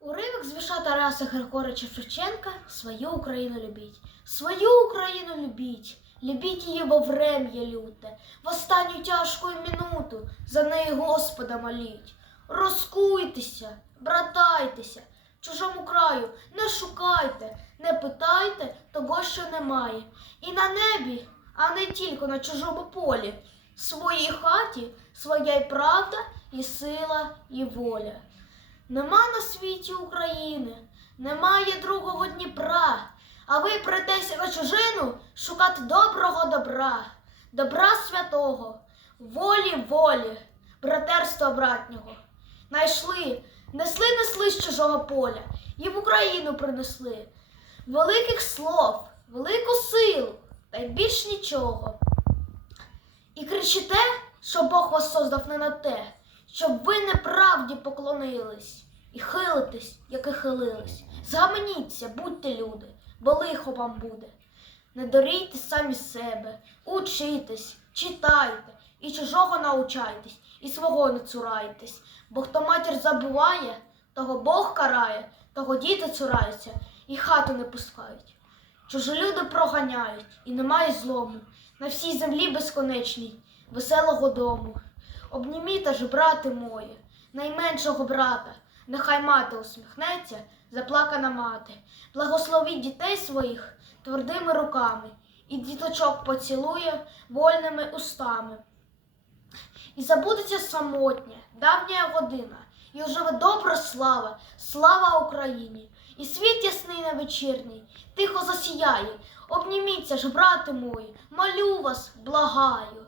Уривок з вірша Тараса Григорича Шевченка «Свою Україну любіть». Свою Україну любіть, любіть її во врем'я люте, в останню тяжку минуту за неї Господа моліть. Розкуйтеся, братайтеся, чужому краю не шукайте, не питайте того, що немає. І на небі, а не тільки на чужому полі, в своїй хаті своя й правда, і сила, і воля. Нема на світі України, немає другого Дніпра, а ви притеся на чужину шукати доброго добра, добра святого, волі волі, братерства братнього. Найшли, несли, несли з чужого поля і в Україну принесли. Великих слов, велику силу, та й більш нічого. І кричите, що Бог вас создав не на те, щоб ви неправді поклонились і хилитесь, як і хилились. Згаменіться, будьте люди, бо лихо вам буде. Не дорійте самі себе, учитесь, читайте, і чужого научайтесь, і свого не цурайтесь. Бо хто матір забуває, того Бог карає, того діти цураються і хату не пускають. Чужолюди проганяють, і немає злому на всій землі безконечній, веселого дому. Обніміте ж, брати мої, найменшого брата, нехай мати усміхнеться, заплакана мати. Благословіть дітей своїх твердими руками, і діточок поцілує вольними устами. І забудеться самотня, давня година, і оживе добра слава, слава Україні, і світ ясний на вечірній, тихо засіяє. Обніміться ж, брати мої, молю вас, благаю.